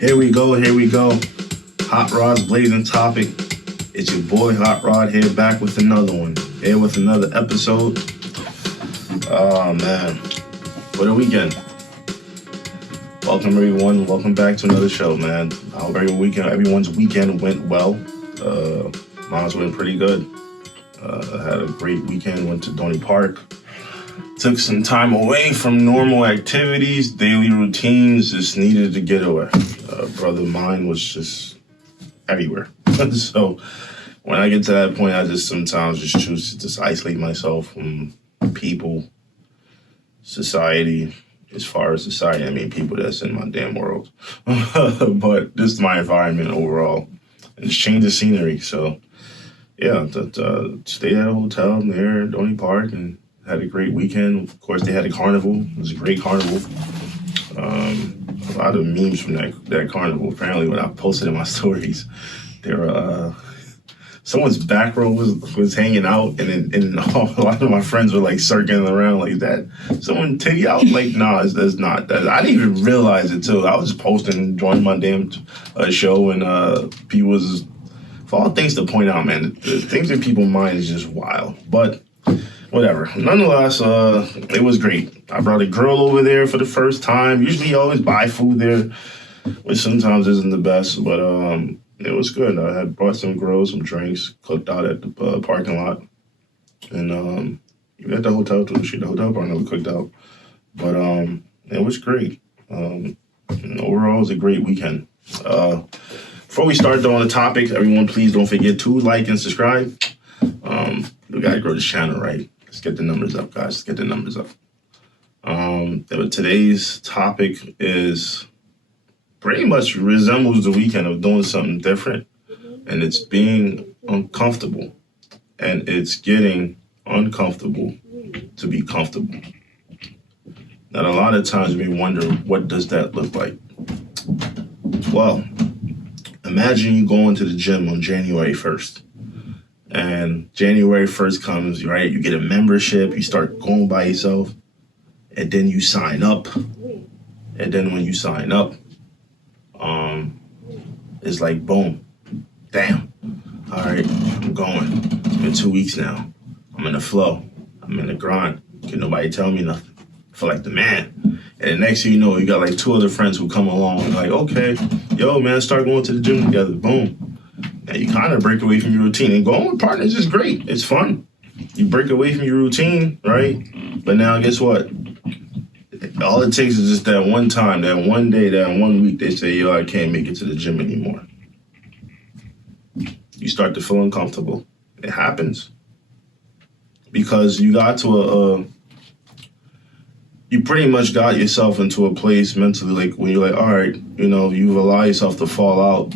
Here we go, here we go. Hot Rod's blazing topic. It's your boy Hot Rod here, back with another one. Here with another episode. Oh man, what a weekend. Welcome everyone, welcome back to another show, man. I hope everyone's weekend went well. Mine's went pretty good. I had a great weekend, went to Donny Park. Took some time away from normal activities, daily routines, just needed to get away. Brother, mine was just everywhere. So when I get to that point, I just sometimes just choose to just isolate myself from people, society. As far as society, I mean people that's in my damn world. But this is my environment overall. And just change the scenery. So yeah, stayed at a hotel near Donny Park and had a great weekend. Of course, they had a carnival. It was a great carnival. A lot of memes from that carnival. Apparently, when I posted in my stories, there were someone's back row was hanging out, and a lot of my friends were like circling around like that. Someone titty out? Like, nah, that's not. I didn't even realize it too. I was just posting, enjoying my damn show, and people was for all things to point out, man. The things in people's mind is just wild, but. Whatever. Nonetheless, it was great. I brought a girl over there for the first time. Usually you always buy food there, which sometimes isn't the best, but it was good. I had brought some grills, some drinks, cooked out at the parking lot. And even at the hotel too. The hotel partner cooked out. But it was great. And overall, it was a great weekend. Before we start though on the topic, everyone please don't forget to like and subscribe. We gotta grow this channel, right? Let's get the numbers up, guys. Let's get the numbers up. Today's topic is pretty much resembles the weekend of doing something different, and it's being uncomfortable, and it's getting uncomfortable to be comfortable. Now, a lot of times we wonder, what does that look like? Well, imagine you going to the gym on January 1st. And January 1st comes, right? You get a membership, you start going by yourself, and then you sign up. And then when you sign up, it's like, boom, damn. All right, I'm going. It's been 2 weeks now. I'm in the flow. I'm in the grind. Can nobody tell me nothing? I feel like the man. And the next thing you know, you got like 2 other friends who come along, like, okay, yo, man, start going to the gym together. Boom. And you kind of break away from your routine. And going with partners is great. It's fun. You break away from your routine, right? But now guess what? All it takes is just that one time, that one day, that 1 week, they say, yo, I can't make it to the gym anymore. You start to feel uncomfortable. It happens. Because you got to you pretty much got yourself into a place mentally, like when you're like, all right, you've allowed yourself to fall out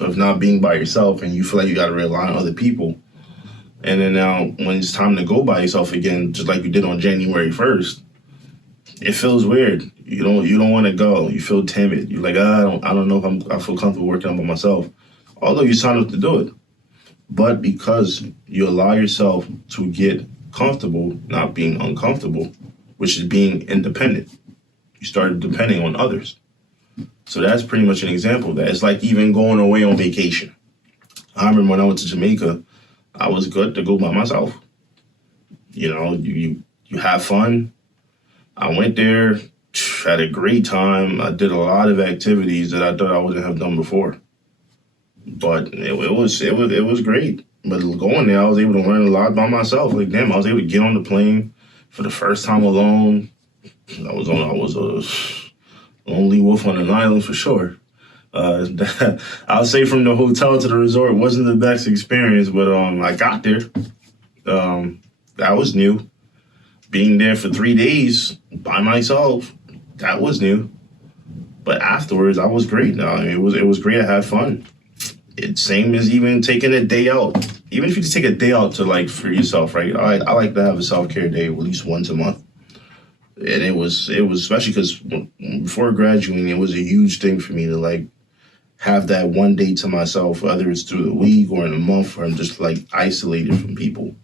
of not being by yourself, and you feel like you got to rely on other people. And then now when it's time to go by yourself again, just like you did on January 1st, it feels weird. You don't want to go. You feel timid. You're like, I don't know if I feel comfortable working out by myself. Although you signed up to do it. But because you allow yourself to get comfortable not being uncomfortable, which is being independent, you started depending on others. So that's pretty much an example of that. It's like even going away on vacation. I remember when I went to Jamaica, I was good to go by myself. You have fun. I went there, had a great time. I did a lot of activities that I thought I wouldn't have done before. But it was great. But going there, I was able to learn a lot by myself. Like, damn, I was able to get on the plane for the first time alone. I was a lonely wolf on an island for sure. I'll say from the hotel to the resort wasn't the best experience, but I got there. That was new. Being there for 3 days by myself, that was new. But afterwards, I was great. I mean, it was great. I had fun. It's same as even taking a day out. Even if you just take a day out to like for yourself, right? I like to have a self-care day at least once a month. And it was especially because before graduating, it was a huge thing for me to like have that one day to myself, whether it's through the week or in a month, where I'm just like isolated from people,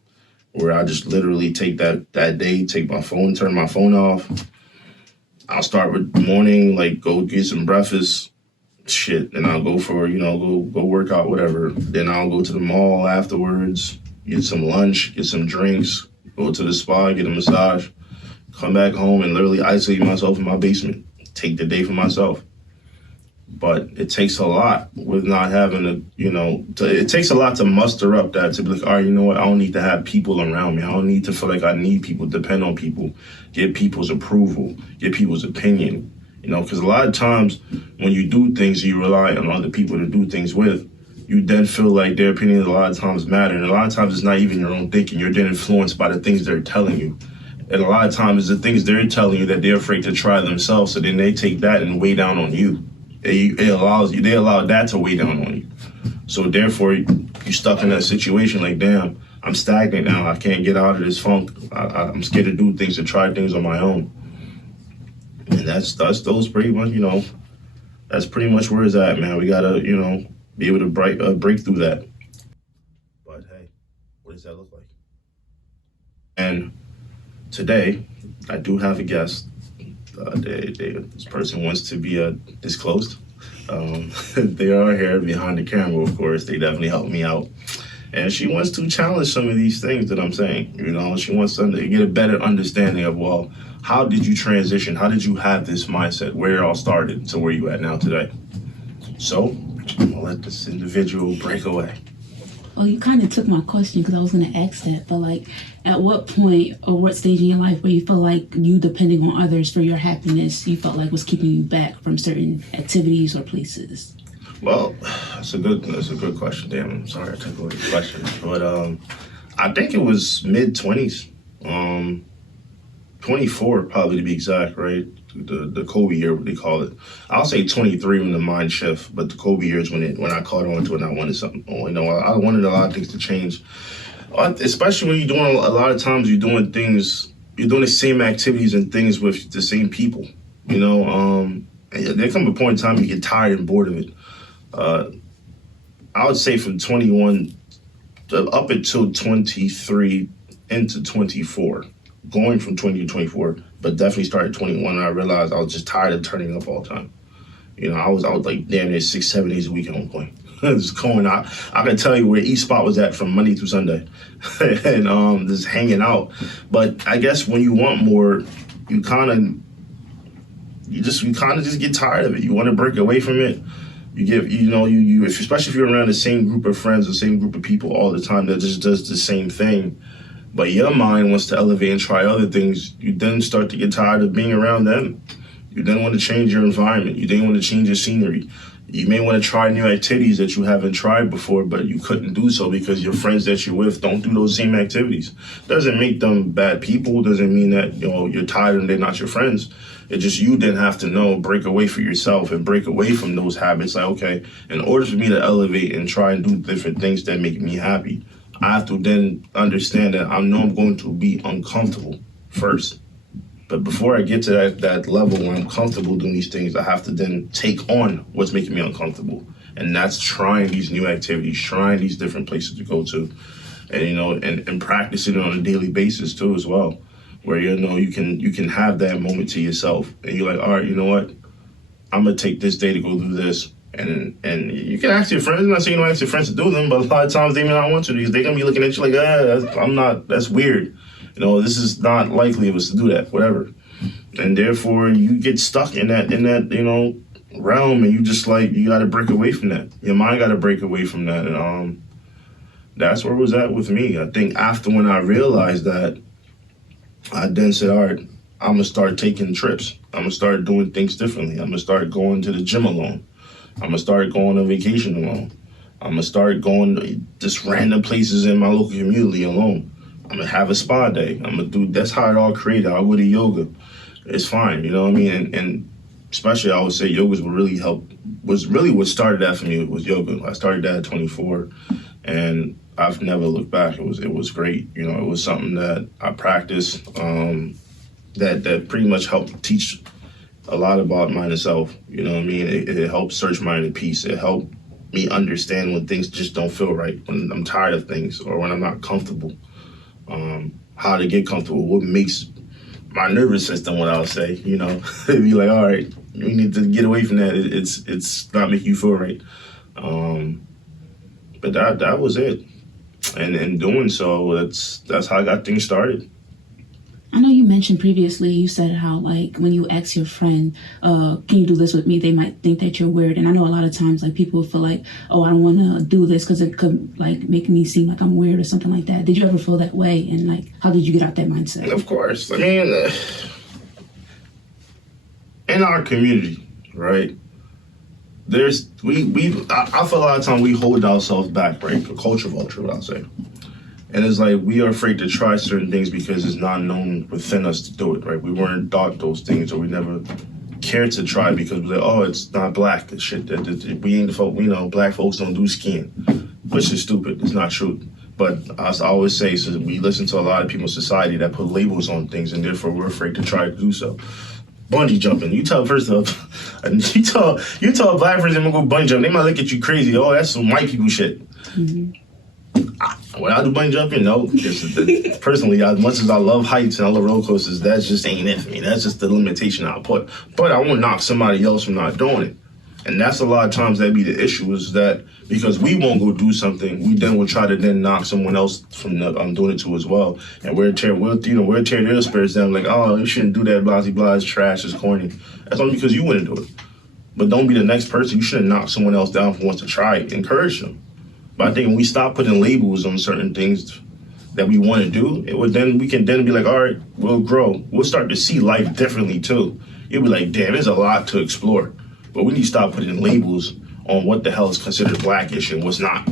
where I just literally take that day, take my phone, turn my phone off. I'll start with the morning, like go get some breakfast, shit, and I'll go for, go work out, whatever. Then I'll go to the mall afterwards, get some lunch, get some drinks, go to the spa, get a massage, come back home and literally isolate myself in my basement, take the day for myself. But it takes a lot with not having it takes a lot to muster up that, to be like, all right, you know what, I don't need to have people around me. I don't need to feel like I need people, depend on people, get people's approval, get people's opinion. Because a lot of times when you do things, you rely on other people to do things with, you then feel like their opinions a lot of times matter. And a lot of times it's not even your own thinking. You're then influenced by the things they're telling you. And a lot of times it's the things they're telling you that they're afraid to try themselves. So then they take that and weigh down on you. They allow that to weigh down on you. So therefore, you're stuck in that situation like, damn, I'm stagnant now. I can't get out of this funk. I'm scared to do things, to try things on my own. And that's those pretty much, that's pretty much where it's at, man. We gotta, be able to break through that. But hey, what does that look like? And today, I do have a guest. This person wants to be disclosed. They are here behind the camera, of course. They definitely help me out. And she wants to challenge some of these things that I'm saying. She wants to get a better understanding of, well, how did you transition? How did you have this mindset? Where it all started to where you at now today? So, I'll let this individual break away. Well, you kind of took my question, because I was going to ask that. But like, at what point or what stage in your life where you felt like you depending on others for your happiness, you felt like was keeping you back from certain activities or places? Well, that's a good question. Damn, I'm sorry I took away the question. But I think it was mid-20s. 24 probably to be exact, right? The Kobe year, what they call it. I'll say 23 when the mind shift, but the Kobe year is when I caught on to it and I wanted something. I wanted a lot of things to change, especially when you're doing a lot of times you're doing the same activities and things with the same people. And there comes a point in time you get tired and bored of it. I would say from 21 up until 23 into 24. Going from 20 to 24, but definitely started 21 and I realized I was just tired of turning up all the time. I was like damn near 6-7 days a week at one point. Just going out. I can tell you where each spot was at from Monday through Sunday. And just hanging out. But I guess when you want more, you kind of just get tired of it. You want to break away from it. You get, especially if you're around the same group of friends, the same group of people all the time that just does the same thing. But your mind wants to elevate and try other things. You then start to get tired of being around them. You then want to change your environment. You then want to change your scenery. You may want to try new activities that you haven't tried before, but you couldn't do so because your friends that you're with don't do those same activities. Doesn't make them bad people. Doesn't mean that you're tired and they're not your friends. It's just you then have to break away for yourself and break away from those habits. Like, okay, in order for me to elevate and try and do different things that make me happy, I have to then understand that I know I'm going to be uncomfortable first. But before I get to that level where I'm comfortable doing these things, I have to then take on what's making me uncomfortable. And that's trying these new activities, trying these different places to go to, and and practicing it on a daily basis too as well. Where you can have that moment to yourself and you're like, all right, you know what? I'm gonna take this day to go do this. And you can ask your friends. I'm not saying you don't ask your friends to do them, but a lot of times they may not want to because they're going to be looking at you like, that's weird. This is not likely of us to do that, whatever. And therefore, you get stuck in that realm and you just you got to break away from that. Your mind got to break away from that. And that's where it was at with me. I think after when I realized that, I then said, all right, I'm going to start taking trips. I'm going to start doing things differently. I'm going to start going to the gym alone. I'm going to start going on vacation alone. I'm going to start going to just random places in my local community alone. I'm going to have a spa day. That's how it all created. I'll go to yoga. It's fine, you know what I mean? And especially I would say yoga's was really what started that for me was yoga. I started that at 24 and I've never looked back. It was great. It was something that I practiced that pretty much helped teach a lot about mine itself. You know what I mean? It helped search my inner peace. It helped me understand when things just don't feel right, when I'm tired of things or when I'm not comfortable. how to get comfortable, what makes my nervous system, what I'll say, be like, all right, You need to get away from that. It's not making you feel right. But that was it. And in doing so, that's how I got things started. I know you mentioned previously, you said how, like, when you ask your friend, can you do this with me, they might think that you're weird. And I know a lot of times, like, people feel like, oh, I don't want to do this because it could, like, make me seem like I'm weird or something like that. Did you ever feel that way? And, like, how did you get out that mindset? Of course. I mean, in our community, right, I feel a lot of time we hold ourselves back, right? A culture vulture, what I'll say. And it's like we are afraid to try certain things because it's not known within us to do it, right? We weren't taught those things, or we never cared to try because we're like, oh, it's not black. This shit, we ain't the folk, black folks don't do skiing, which is stupid. It's not true. But as I always say, so we listen to a lot of people in society that put labels on things, and therefore we're afraid to try to do so. Bungee jumping. You tell a person, you tell a black person to go bungee jump, they might look at you crazy. Oh, that's some white people shit. Mm-hmm. When I do bungee jumping, no. Personally, as much as I love heights and I love roller coasters, that just ain't it for me. That's just the limitation I put. But I won't knock somebody else from not doing it. And that's a lot of times that be the issue, is that because we won't go do something, we then will try to then knock someone else from doing it too as well. And we'll tear their spirits down, like, oh, you shouldn't do that, blah, blah, it's trash, it's corny. That's only because you wouldn't do it. But don't be the next person. You shouldn't knock someone else down who wants to try it. Encourage them. But I think when we stop putting labels on certain things that we want to do, we can then be like, all right, we'll grow. We'll start to see life differently too. You'll be like, damn, there's a lot to explore. But we need to stop putting labels on what the hell is considered blackish and what's not.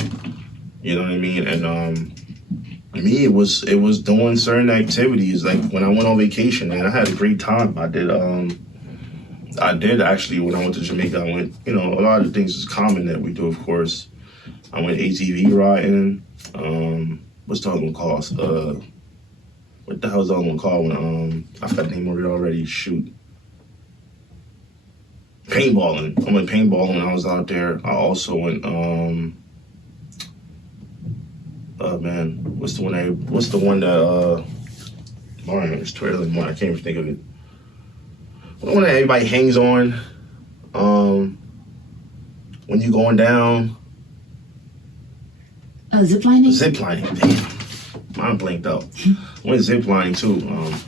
You know what I mean? And me, it was doing certain activities. Like when I went on vacation, man, I had a great time. I did actually, when I went to Jamaica, I went, a lot of things is common that we do, of course. I went ATV riding. What's the other one called? What the hell is the other one called? I forgot the name of it already. Shoot. Paintballing. I went paintballing when I was out there. I also went, what's the one that, Mario, it's too early in the morning, I can't even think of it. The one that everybody hangs on, when you're going down. Ziplining? Ziplining, damn. Mine blinked out. I went ziplining too.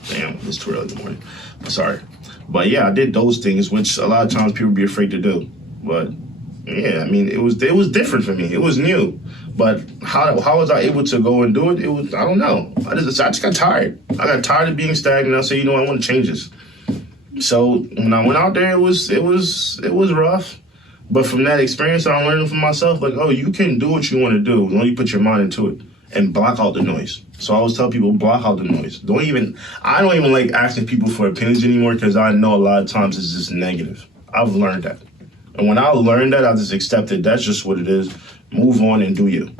Damn, it's too early in the morning. Sorry. But yeah, I did those things, which a lot of times people be afraid to do. But yeah, I mean, it was different for me. It was new. But how was I able to go and do it? I don't know. I just got tired. I got tired of being stagnant. I said, I want to change this. So when I went out there, it was rough. But from that experience, I learned for myself, like, oh, you can do what you want to do as long as you put your mind into it and block out the noise. So I always tell people, block out the noise. I don't even like asking people for opinions anymore, because I know a lot of times it's just negative. I've learned that. And when I learned that, I just accepted that's just what it is. Move on and do you.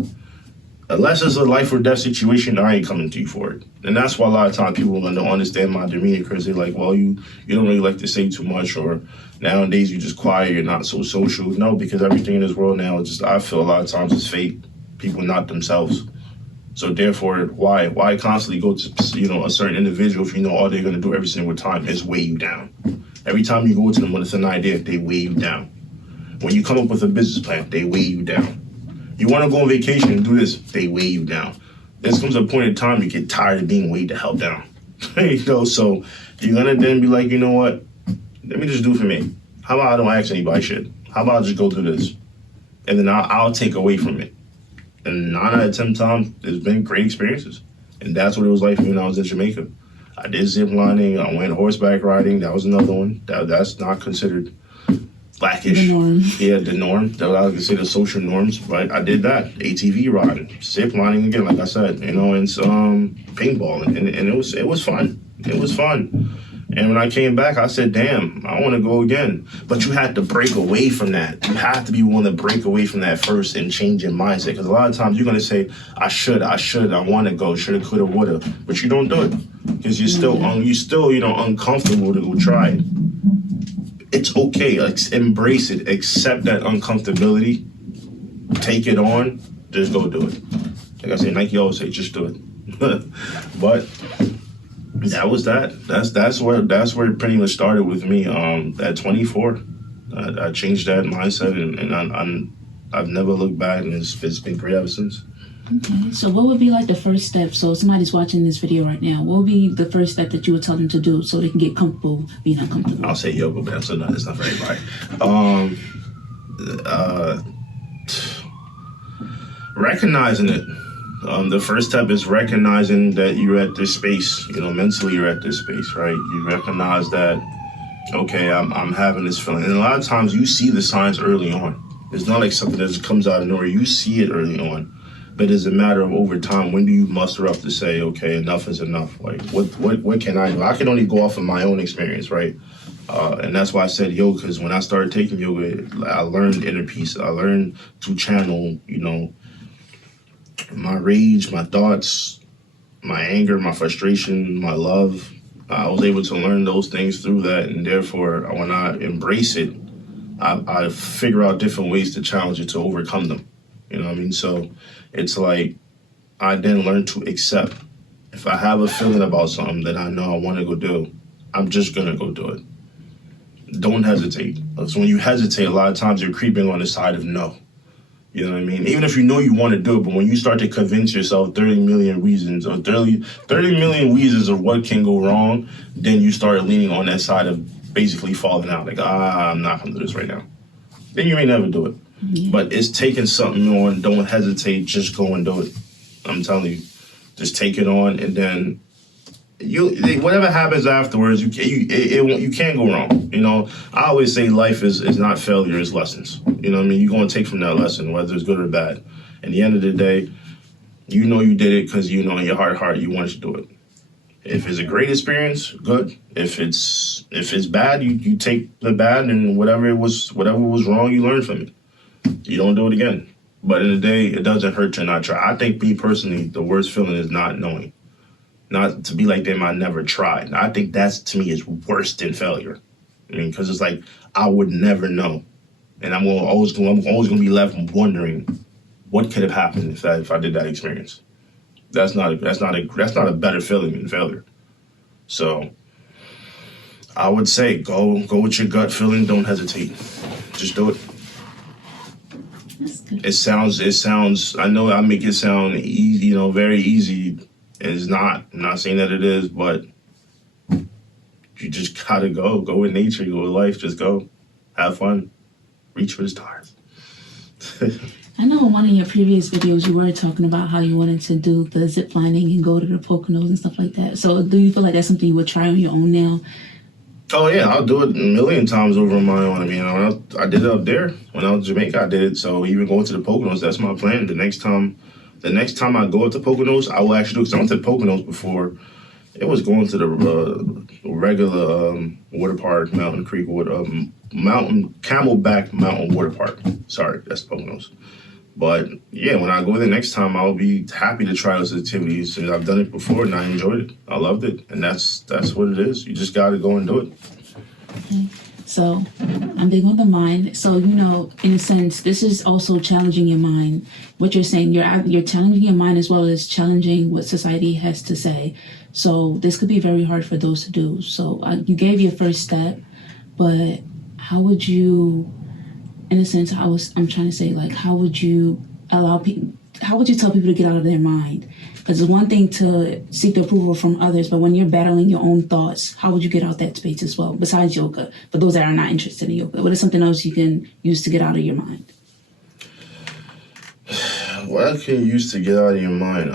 Unless it's a life or death situation, I ain't coming to you for it. And that's why a lot of times people don't understand my demeanor, because they're like, well, you don't really like to say too much, or nowadays you're just quiet, you're not so social. No, because everything in this world now, I feel a lot of times is fake. People not themselves. So therefore, why constantly go to a certain individual if you know all they're going to do every single time is weigh you down? Every time you go to them with an idea, they weigh you down. When you come up with a business plan, they weigh you down. You want to go on vacation and do this, they weigh you down. There comes a point in time you get tired of being weighed the hell down. So you're going to then be like, you know what? Let me just do it for me. How about I don't ask anybody shit? How about I just go through this? And then I'll take away from it. And 9 out of 10 times, there's been great experiences. And that's what it was like for me when I was in Jamaica. I did zip lining, I went horseback riding, that was another one. That's not considered blackish. The norm. Yeah, the norm. That I would consider social norms, but I did that. ATV riding, zip lining again, like I said, and paintballing. And it was fun. It was fun. And when I came back, I said, damn, I want to go again. But you had to break away from that. You have to be willing to break away from that first and change your mindset. Because a lot of times you're going to say, I want to go, shoulda, coulda, woulda. But you don't do it. Because you're still uncomfortable to go try it. It's okay. Embrace it. Accept that uncomfortability. Take it on. Just go do it. Like I say, Nike always say, just do it. But That was that. That's where it pretty much started with me. At 24, I changed that mindset, and I've never looked back, and it's been great ever since. Okay. So what would be like the first step? So somebody's watching this video right now. What would be the first step that you would tell them to do so they can get comfortable being uncomfortable? I'll say yoga, but that's not. It's not for everybody. Recognizing it. The first step is recognizing that you're at this space. Mentally you're at this space, right? You recognize that, okay, I'm having this feeling. And a lot of times you see the signs early on. It's not like something that just comes out of nowhere. You see it early on. But it's a matter of over time, when do you muster up to say, okay, enough is enough? Like, what can I do? I can only go off of my own experience, right? And that's why I said yoga, because when I started taking yoga, I learned inner peace. I learned to channel, my rage, my thoughts, my anger, my frustration, my love. I was able to learn those things through that, and therefore, when I embrace it, I figure out different ways to challenge it, to overcome them. You know what I mean? So it's like I then learn to accept. If I have a feeling about something that I know I want to go do, I'm just going to go do it. Don't hesitate. So when you hesitate, a lot of times you're creeping on the side of no. You know what I mean? Even if you know you want to do it, but when you start to convince yourself 30 million reasons or 30 million reasons of what can go wrong, then you start leaning on that side of basically falling out. Like, I'm not going to do this right now. Then you may never do it. Yeah. But it's taking something on. Don't hesitate. Just go and do it. I'm telling you, just take it on, and then whatever happens afterwards, you can't go wrong. I always say life is not failure, it's lessons. You know what I mean? You're going to take from that lesson, whether it's good or bad. At the end of the day, you did it because in your heart you wanted to do it. If it's a great experience, good. If it's bad, you take the bad, and whatever was wrong, you learn from it. You don't do it again. But in the day, it doesn't hurt to not try. I think, me personally, the worst feeling is not knowing. Not to be like them, I never tried. I think that's, to me, is worse than failure. I mean, because it's like, I would never know. And I'm always going to be left wondering what could have happened if I did that experience. That's not a better feeling than failure. So I would say go with your gut feeling. Don't hesitate. Just do it. It sounds, I know I make it sound easy, very easy. It's not. I'm not saying that it is, but you just gotta go. Go with nature, go with life. Just go. Have fun. Reach for the stars. I know in one of your previous videos you were talking about how you wanted to do the zip lining and go to the Poconos and stuff like that. So do you feel like that's something you would try on your own now? Oh yeah, I'll do it a million times over on my own. I mean, I did it up there when I was in Jamaica. I did it. So even going to the Poconos, that's my plan. The next time I go up to Poconos, I will actually do it. Because I went to the Poconos before. It was going to the regular water park, Mountain Creek Camelback Mountain Water Park. Sorry, that's the Poconos. But yeah, when I go there next time, I'll be happy to try those activities. And I've done it before, and I enjoyed it. I loved it, and that's what it is. You just got to go and do it. Okay. So I'm big on the mind. So in a sense, this is also challenging your mind. What you're saying, you're challenging your mind as well as challenging what society has to say. So this could be very hard for those to do. So you gave your first step, but how would you? In a sense, I'm trying to say, like, how would you tell people to get out of their mind? Because it's one thing to seek the approval from others, but when you're battling your own thoughts, how would you get out that space as well, besides yoga? For those that are not interested in yoga, what is something else you can use to get out of your mind? What can you use to get out of your mind?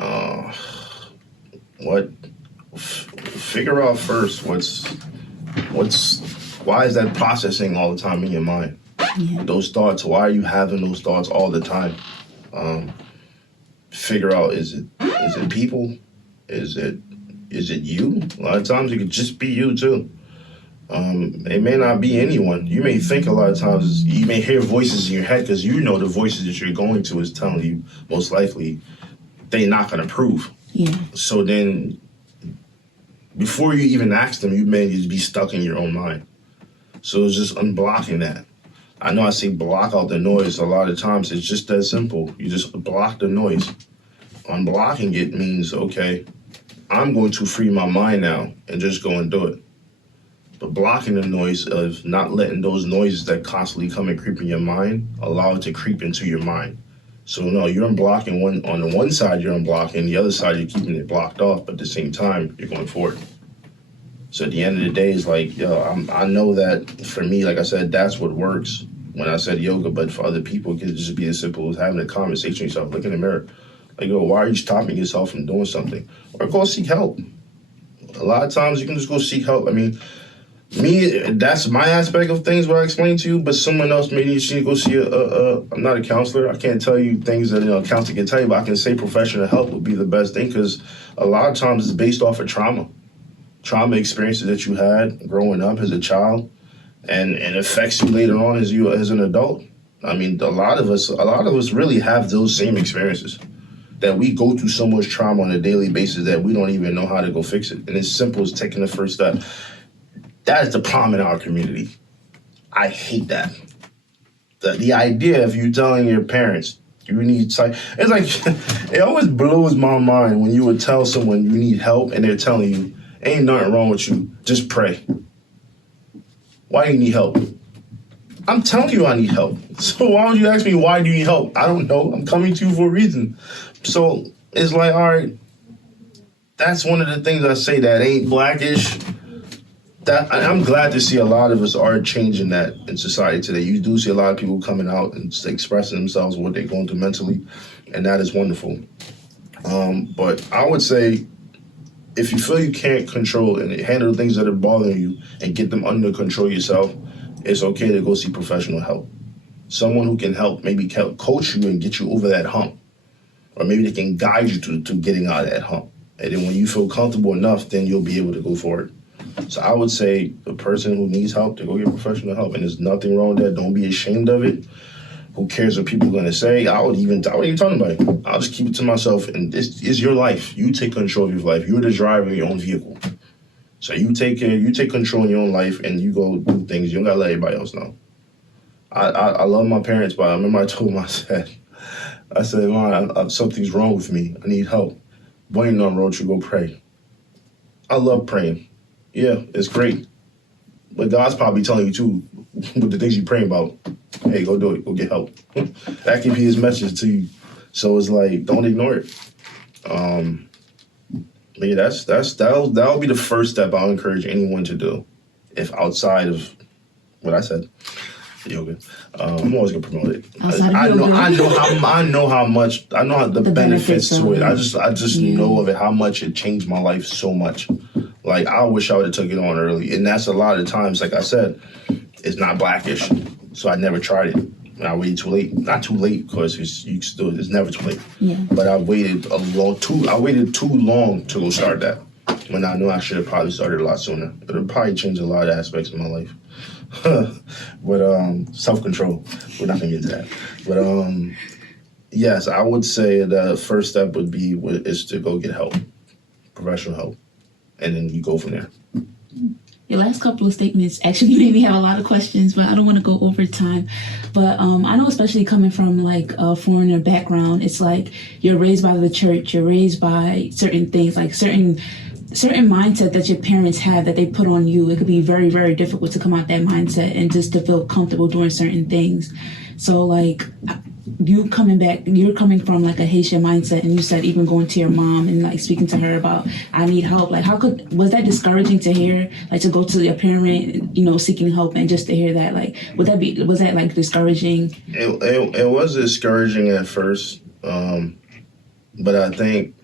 Figure out first why is that processing all the time in your mind? Yeah. Those thoughts, why are you having those thoughts all the time? Figure out, is it people? Is it you? A lot of times it could just be you too. It may not be anyone. You may think a lot of times, you may hear voices in your head because the voices that you're going to is telling you most likely they're not going to approve. Yeah. So then before you even ask them, you may just be stuck in your own mind. So it's just unblocking that. I know I say block out the noise a lot of times. It's just that simple. You just block the noise. Unblocking it means, okay, I'm going to free my mind now and just go and do it. But blocking the noise of not letting those noises that constantly come and creep in your mind, allow it to creep into your mind. So no, you're unblocking on the one side, you're unblocking, the other side, you're keeping it blocked off, but at the same time, you're going forward. So at the end of the day, it's like, I know that for me, like I said, that's what works when I said yoga, but for other people, it could just be as simple as having a conversation with yourself, look in the mirror. Like, why are you stopping yourself from doing something? Or go seek help. A lot of times you can just go seek help. I mean, me, that's my aspect of things what I explained to you, but someone else maybe you need to go see I'm not a counselor. I can't tell you things that a counselor can tell you, but I can say professional help would be the best thing because a lot of times it's based off of trauma experiences that you had growing up as a child, and affects you later on as an adult. I mean, a lot of us really have those same experiences that we go through so much trauma on a daily basis that we don't even know how to go fix it. And it's simple as taking the first step. That is the problem in our community. I hate that. The idea of you telling your parents you need it's like it always blows my mind when you would tell someone you need help and they're telling you ain't nothing wrong with you, just pray. Why do you need help? I'm telling you I need help. So why would you ask me why do you need help? I don't know. I'm coming to you for a reason. So it's like, all right, that's one of the things I say that ain't Blackish. That I'm glad to see a lot of us are changing that in society today. You do see a lot of people coming out and expressing themselves what they're going through mentally, and that is wonderful. But I would say if you feel you can't control and handle the things that are bothering you and get them under control yourself, it's okay to go see professional help. Someone who can help, maybe coach you and get you over that hump. Or maybe they can guide you to getting out of that hump. And then when you feel comfortable enough, then you'll be able to go forward. So I would say the person who needs help, to go get professional help. And there's nothing wrong with that. Don't be ashamed of it. Who cares what people are going to say? I would even tell anybody. I'll just keep it to myself. And this is your life. You take control of your life. You're the driver of your own vehicle. So you take control of your own life and you go do things. You don't got to let everybody else know. I love my parents, but I remember I told them, I said, Mom, something's wrong with me. I need help. Boy, you know I'm wrong, you go pray. I love praying. Yeah, it's great. But God's probably telling you too, with the things you're praying about, hey, go do it, go get help. That can be his message to you. So it's like, don't ignore it. Yeah, that'll be the first step I'll encourage anyone to do. If outside of what I said, yoga, I'm always gonna promote it. I know how the benefits to it. I just know of it, how much it changed my life so much. Like, I wish I would have took it on early. And that's a lot of times, like I said, it's not Blackish. So I never tried it. And I waited too late. Not too late, because it's never too late. Yeah. But I waited too long to go start that. When I knew I should have probably started a lot sooner. It would probably change a lot of aspects of my life. But self-control, we're not gonna get into that. But yes, I would say the first step is to go get help, professional help. And then you go from there. Your last couple of statements actually made me have a lot of questions, but I don't want to go over time. But I know, especially coming from like a foreigner background, it's like you're raised by the church, you're raised by certain things, like certain mindset that your parents have that they put on you. It could be very, very difficult to come out that mindset and just to feel comfortable doing certain things. So like, you're coming from like a Haitian mindset, and you said even going to your mom and like speaking to her about, I need help. Like, was that discouraging to hear? Like, to go to your parent, seeking help, and just to hear that, like, was that like discouraging? It was discouraging at first, but I think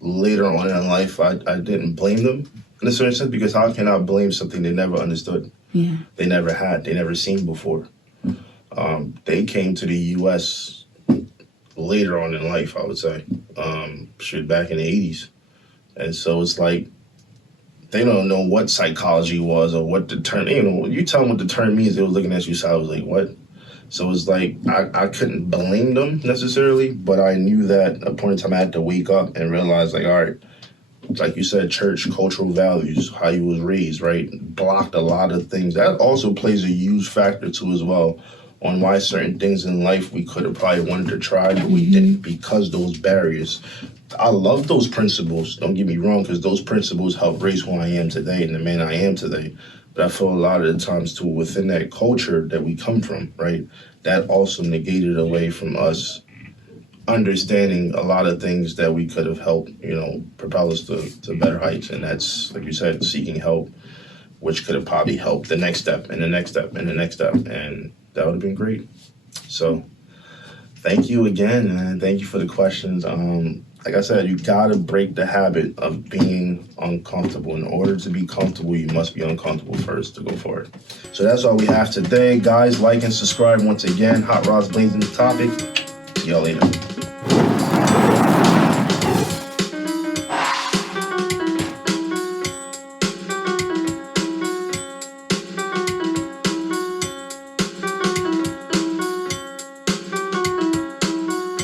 later on in life, I didn't blame them in a certain sense, because how can I blame something they never understood? Yeah. They never had, they never seen before. They came to the U.S. later on in life, I would say, back in the 80s. And so it's like, they don't know what psychology was or what the term, you tell them what the term means, they were looking at you, so I was like, what? So it's like, I couldn't blame them necessarily, but I knew that at a point in time I had to wake up and realize, like, all right, like you said, church, cultural values, how you was raised, right? Blocked a lot of things. That also plays a huge factor too as well on why certain things in life we could have probably wanted to try, but we didn't because those barriers. I love those principles, don't get me wrong, because those principles help raise who I am today and the man I am today. But I feel a lot of the times too, within that culture that we come from, right, that also negated away from us understanding a lot of things that we could have helped, propel us to better heights. And that's, like you said, seeking help, which could have probably helped the next step and the next step and the next step. And that would have been great. So thank you again, and thank you for the questions. Like I said, you gotta break the habit of being uncomfortable. In order to be comfortable, you must be uncomfortable first to go for it. So that's all we have today. Guys, like and subscribe once again. Hot Rods Blazing the topic. See y'all later.